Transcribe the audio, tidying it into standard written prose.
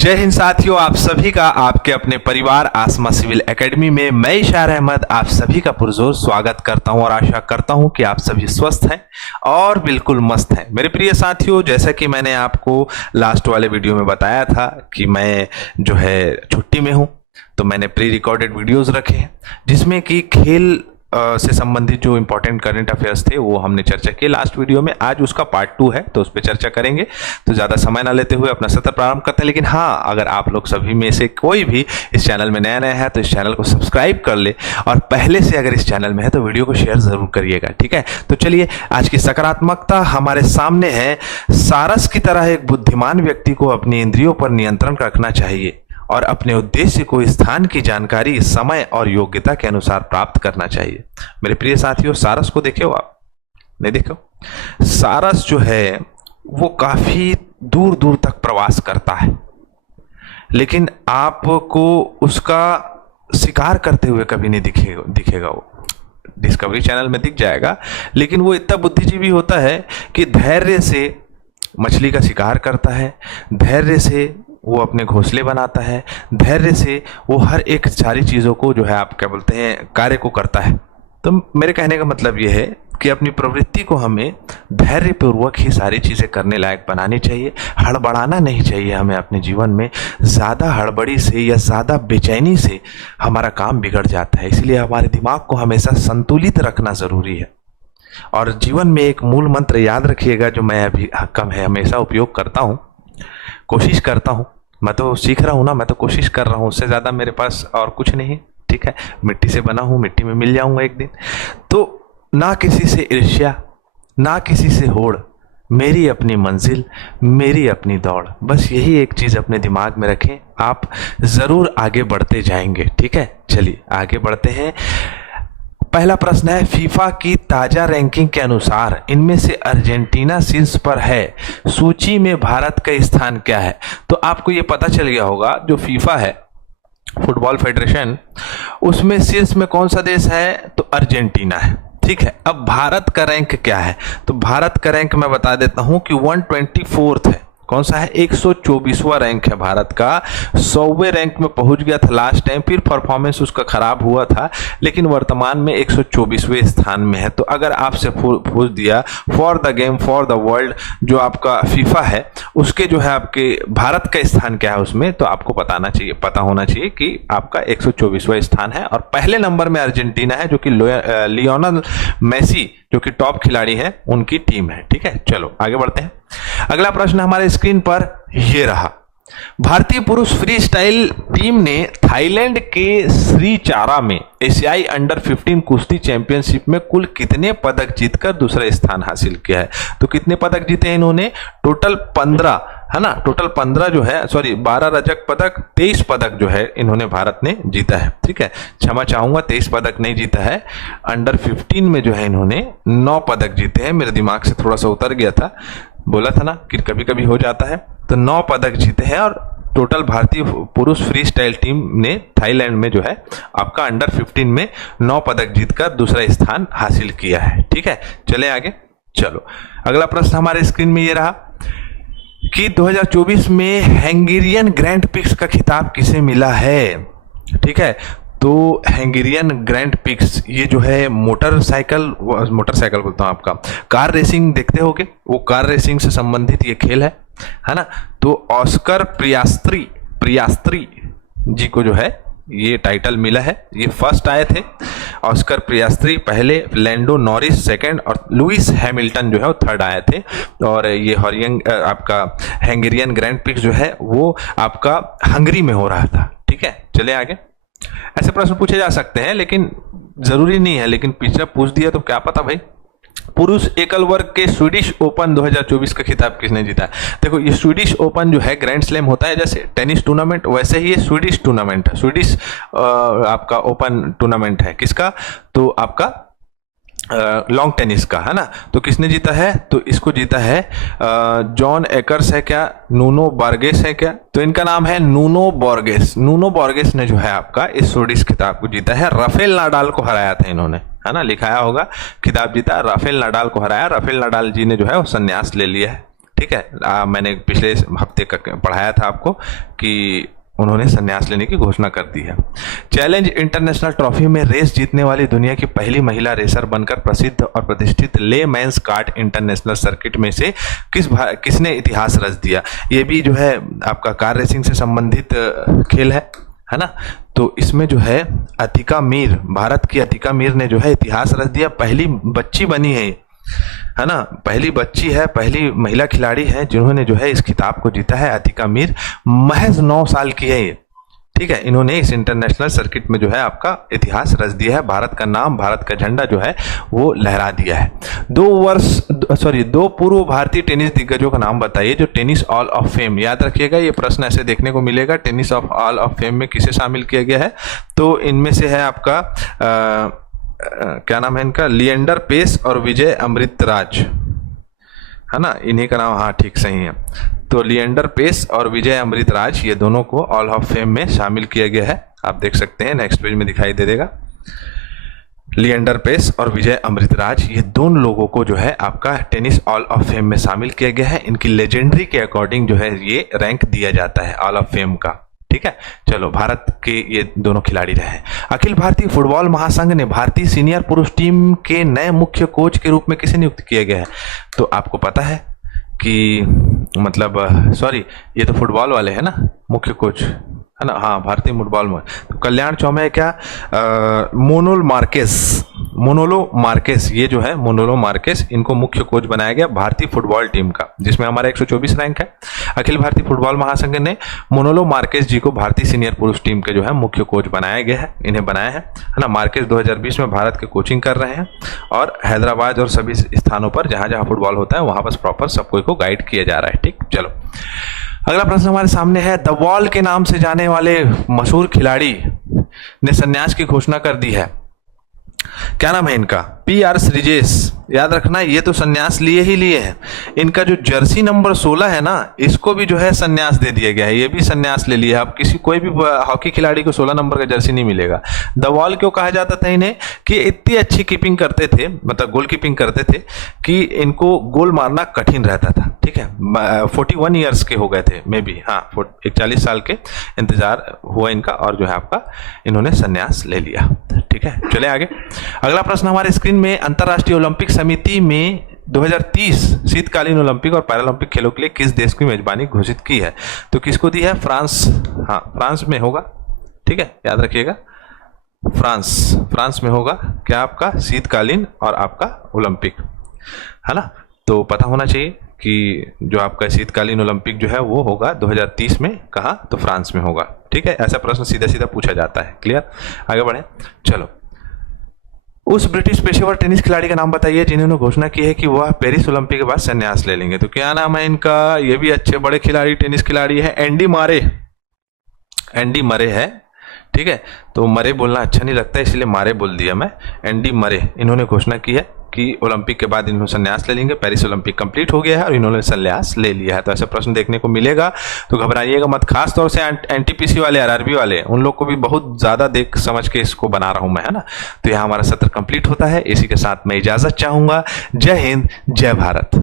जय हिंद साथियों, आप सभी का आपके अपने परिवार आसमा सिविल एकेडमी में मैं इशार अहमद आप सभी का पुरजोर स्वागत करता हूं और आशा करता हूं कि आप सभी स्वस्थ हैं और बिल्कुल मस्त हैं। मेरे प्रिय साथियों, जैसा कि मैंने आपको लास्ट वाले वीडियो में बताया था कि मैं जो है छुट्टी में हूं, तो मैंने प्री रिकॉर्डेड वीडियोस रखे हैं जिसमें कि खेल से संबंधित जो इंपॉर्टेंट करंट अफेयर्स थे वो हमने चर्चा की लास्ट वीडियो में। आज उसका पार्ट 2 है तो उस पर चर्चा करेंगे। तो ज़्यादा समय ना लेते हुए अपना सत्र प्रारंभ करते हैं। लेकिन हाँ, अगर आप लोग सभी में से कोई भी इस चैनल में नया नया है तो इस चैनल को सब्सक्राइब कर ले, और पहले से अगर इस चैनल में है तो वीडियो को शेयर ज़रूर करिएगा, ठीक है। तो चलिए, आज की सकारात्मकता हमारे सामने है। सारस की तरह एक बुद्धिमान व्यक्ति को अपनी इंद्रियों पर नियंत्रण रखना चाहिए और अपने उद्देश्य को स्थान की जानकारी समय और योग्यता के अनुसार प्राप्त करना चाहिए। मेरे प्रिय साथियों, सारस को देखे हो आप? नहीं देखो? सारस जो है वो काफी दूर दूर तक प्रवास करता है, लेकिन आपको उसका शिकार करते हुए कभी नहीं दिखेगा। वो डिस्कवरी चैनल में दिख जाएगा, लेकिन वो इतना बुद्धिजीवी होता है कि धैर्य से मछली का शिकार करता है, धैर्य से वो अपने घोंसले बनाता है, धैर्य से वो हर एक सारी चीज़ों को जो है आप क्या बोलते हैं कार्य को करता है। तो मेरे कहने का मतलब ये है कि अपनी प्रवृत्ति को हमें धैर्यपूर्वक ही सारी चीज़ें करने लायक बनानी चाहिए। हड़बड़ाना नहीं चाहिए हमें अपने जीवन में। ज़्यादा हड़बड़ी से या ज़्यादा बेचैनी से हमारा काम बिगड़ जाता है। इसलिए हमारे दिमाग को हमेशा संतुलित रखना ज़रूरी है। और जीवन में एक मूल मंत्र याद रखिएगा जो मैं अभी हमेशा उपयोग करता हूँ, कोशिश करता हूँ। मैं तो सीख रहा हूँ ना, मैं तो कोशिश कर रहा हूँ, उससे ज़्यादा मेरे पास और कुछ नहीं, ठीक है। मिट्टी से बना हूँ, मिट्टी में मिल जाऊँगा एक दिन। तो ना किसी से ईर्ष्या, ना किसी से होड़, मेरी अपनी मंजिल, मेरी अपनी दौड़। बस यही एक चीज़ अपने दिमाग में रखें, आप ज़रूर आगे बढ़ते जाएंगे, ठीक है। चलिए आगे बढ़ते हैं। पहला प्रश्न है, फीफा की ताजा रैंकिंग के अनुसार इनमें से अर्जेंटीना शीर्ष पर है, सूची में भारत का स्थान क्या है? तो आपको ये पता चल गया होगा, जो फीफा है फुटबॉल फेडरेशन, उसमें शीर्ष में कौन सा देश है? तो अर्जेंटीना है, ठीक है। अब भारत का रैंक क्या है? तो भारत का रैंक मैं बता देता हूं कि 124th है। कौन सा है? 124वां रैंक है भारत का। 100वें रैंक में पहुंच गया था लास्ट टाइम, फिर परफॉर्मेंस उसका खराब हुआ था, लेकिन वर्तमान में 124वें स्थान में है। तो अगर आपसे पूछ दिया for the game for the world जो आपका फीफा है, उसके जो है आपके भारत का स्थान क्या है उसमें, तो आपको पता होना चाहिए कि आपका 124वां स्थान है। और पहले नंबर में अर्जेंटीना है, जो कि लियोनेल मेसी जो कि टॉप खिलाड़ी है, उनकी टीम है, ठीक है। चलो आगे बढ़ते हैं। अगला प्रश्न हमारे स्क्रीन पर ये रहा। भारतीय पुरुष फ्री स्टाइल टीम ने थाईलैंड के श्रीचारा में एशियाई अंडर 15 कुश्ती चैंपियनशिप में कुल कितने पदक जीतकर दूसरा स्थान हासिल किया है? तो कितने पदक जीते हैं इन्होंने? टोटल 15 है ना, टोटल 15 जो है, सॉरी 12 रजत पदक, 23 पदक जो है इन्होंने भारत ने जीता है, ठीक है। क्षमा चाहूंगा, 23 पदक नहीं जीता है। अंडर 15 में जो है इन्होंने 9 पदक जीते हैं। मेरे दिमाग से थोड़ा सा उतर गया था, बोला था ना कि कभी कभी हो जाता है। तो 9 पदक जीते हैं और टोटल भारतीय पुरुष फ्री स्टाइल टीम ने थाईलैंड में जो है आपका अंडर 15 में 9 पदक जीतकर दूसरा स्थान हासिल किया है, ठीक है। चले आगे। चलो अगला प्रश्न हमारे स्क्रीन में ये रहा कि 2024 में हंगेरियन ग्रैंड प्रिक्स का खिताब किसे मिला है? ठीक है, तो हंगेरियन ग्रैंड प्रिक्स ये जो है मोटरसाइकिल बोलता हूँ, आपका कार रेसिंग देखते होगे, वो कार रेसिंग से संबंधित ये खेल है ना। तो ऑस्कर प्रियास्त्री जी को जो है ये टाइटल मिला है। ये फर्स्ट आए थे ऑस्कर प्रियास्त्री पहले, लैंडो नॉरिस सेकंड और लुइस हैमिल्टन जो है वो थर्ड आए थे। और ये आपका हंगेरियन ग्रैंड प्रिक्स जो है वो आपका हंगरी में हो रहा था, ठीक है। चले आगे। ऐसे प्रश्न पूछे जा सकते हैं, लेकिन जरूरी नहीं है, लेकिन पिछला पूछ दिया तो क्या पता भाई। पुरुष एकल वर्ग के स्वीडिश ओपन 2024 का खिताब किसने जीता? देखो, ये स्वीडिश ओपन जो है ग्रैंड स्लैम होता है, जैसे टेनिस टूर्नामेंट, वैसे ही ये स्वीडिश टूर्नामेंट है। स्वीडिश आपका ओपन टूर्नामेंट है किसका? तो आपका लॉन्ग टेनिस का, है ना। तो किसने जीता है? तो इसको जीता है जॉन एकर्स है क्या, नूनो बोर्गेस है क्या? तो इनका नाम है नूनो बोर्गेस। नूनो बोर्गेस ने जो है आपका इस स्वीडिश खिताब को जीता है। राफेल नाडाल को हराया था इन्होंने, है ना, लिखाया होगा। खिताब जीता, राफेल नाडाल को हराया। राफेल नाडाल जी ने जो है वो संन्यास ले लिया है, ठीक है, मैंने पिछले हफ्ते पढ़ाया था आपको कि उन्होंने संन्यास लेने की घोषणा कर दी है। चैलेंज इंटरनेशनल ट्रॉफी में रेस जीतने वाली दुनिया की पहली महिला रेसर बनकर प्रसिद्ध और प्रतिष्ठित ले मैंस कार्ट इंटरनेशनल सर्किट में से किसने इतिहास रच दिया। ये भी जो है आपका कार रेसिंग से संबंधित खेल है ना। तो इसमें जो है अतिका मीर, भारत की अतिका मीर ने जो है इतिहास रच दिया, पहली बच्ची बनी है ना, पहली बच्ची है, पहली महिला खिलाड़ी है जिन्होंने जो है इस खिताब को जीता है। अतिका मीर महज 9 साल की है ये, ठीक है। इन्होंने इस इंटरनेशनल सर्किट में जो है आपका इतिहास रच दिया है, भारत का नाम, भारत का झंडा जो है वो लहरा दिया है। 2 पूर्व भारतीय टेनिस दिग्गजों का नाम बताइए जो टेनिस ऑल ऑफ फेम, याद रखिएगा ये प्रश्न ऐसे देखने को मिलेगा, tennis of all of fame में किसे शामिल किया गया है। तो इनमें से है आपका क्या नाम है इनका, लिएंडर पेस और विजय अमृतराज, है ना, इन्हीं का नाम, हाँ ठीक सही है। तो लिएंडर पेस और विजय अमृतराज ये दोनों को ऑल ऑफ फेम में शामिल किया गया है। आप देख सकते हैं नेक्स्ट पेज में दिखाई दे देगा। लिएंडर पेस और विजय अमृतराज ये दोनों लोगों को जो है आपका टेनिस ऑल ऑफ फेम में शामिल किया गया है। इनकी लेजेंडरी के अकॉर्डिंग जो है ये रैंक दिया जाता है ऑल ऑफ फेम का, ठीक है। चलो, भारत के ये दोनों खिलाड़ी रहे हैं। अखिल भारतीय फुटबॉल महासंघ ने भारतीय सीनियर पुरुष टीम के नए मुख्य कोच के रूप में किसे नियुक्त किया गया है। तो आपको पता है कि मतलब सॉरी, ये तो फुटबॉल वाले हैं ना मुख्य कोच, है ना, हाँ भारतीय फुटबॉल में तो कल्याण चौबे क्या, मोनोलो मार्केस, ये जो है मोनोलो मार्केस, इनको मुख्य कोच बनाया गया भारतीय फुटबॉल टीम का, जिसमें हमारा 124 रैंक है। अखिल भारतीय फुटबॉल महासंघ ने मोनोलो मार्केस जी को भारतीय सीनियर पुरुष टीम के जो है मुख्य कोच बनाया गया है, इन्हें बनाया है ना। मार्केस 2020 में भारत के कोचिंग कर रहे हैं और हैदराबाद और सभी स्थानों पर जहां जहां फुटबॉल होता है वहां बस प्रॉपर सबको को गाइड किया जा रहा है, ठीक। चलो, अगला प्रश्न हमारे सामने है, द वॉल के नाम से जाने वाले मशहूर खिलाड़ी ने संन्यास की घोषणा कर दी है, क्या नाम है इनका, PR श्रीजेश। याद रखना ये तो संन्यास लिए ही लिए हैं। इनका जो जर्सी नंबर 16 है ना, इसको भी जो है संन्यास दे दिया गया है, ये भी संन्यास ले लिया। अब कोई भी हॉकी खिलाड़ी को 16 नंबर का जर्सी नहीं मिलेगा। द वॉल क्यों कहा जाता था इन्हें, कि इतनी अच्छी कीपिंग करते थे, मतलब गोल कीपिंग करते थे कि इनको गोल मारना कठिन रहता था, ठीक है। 41 ईयर्स के हो गए थे मे बी, हाँ 41 साल के इंतजार हुआ इनका और जो है आपका इन्होंने संन्यास ले लिया, ठीक है। चले आगे। अगला प्रश्न हमारे स्क्रीन में, अंतर्राष्ट्रीय ओलंपिक समिति में 2030 शीतकालीन ओलंपिक और पैरालंपिक खेलों के लिए किस देश की मेजबानी घोषित की है। तो किसको दी है, फ्रांस, हाँ फ्रांस में होगा, ठीक है, याद रखिएगा फ्रांस में होगा क्या आपका शीतकालीन और आपका ओलंपिक, है ना। तो पता होना चाहिए कि जो आपका शीतकालीन ओलंपिक जो है वो होगा 2030 में, कहाँ, तो फ्रांस में होगा, ठीक है। ऐसा प्रश्न सीधा सीधा पूछा जाता है, क्लियर। आगे बढ़े। चलो, उस ब्रिटिश पेशेवर टेनिस खिलाड़ी का नाम बताइए जिन्होंने घोषणा की है कि वह पेरिस ओलंपिक के बाद संन्यास ले लेंगे। तो क्या नाम है इनका, ये भी अच्छे बड़े खिलाड़ी, टेनिस खिलाड़ी है, एंडी मरे है, ठीक है। तो मरे बोलना अच्छा नहीं लगता इसलिए मारे बोल दिया मैं, एंडी मरे। इन्होंने घोषणा की है कि ओलंपिक के बाद इन्होंने संन्यास ले लेंगे, पेरिस ओलंपिक कंप्लीट हो गया है और इन्होंने संन्यास ले लिया है। तो ऐसा प्रश्न देखने को मिलेगा, तो घबराइएगा मत। खास तौर से NTPC वाले, RRB वाले, उन लोग को भी बहुत ज्यादा देख समझ के इसको बना रहा हूं मैं, है ना। तो यहाँ हमारा सत्र कंप्लीट होता है, इसी के साथ मैं इजाजत चाहूंगा। जय हिंद, जय भारत।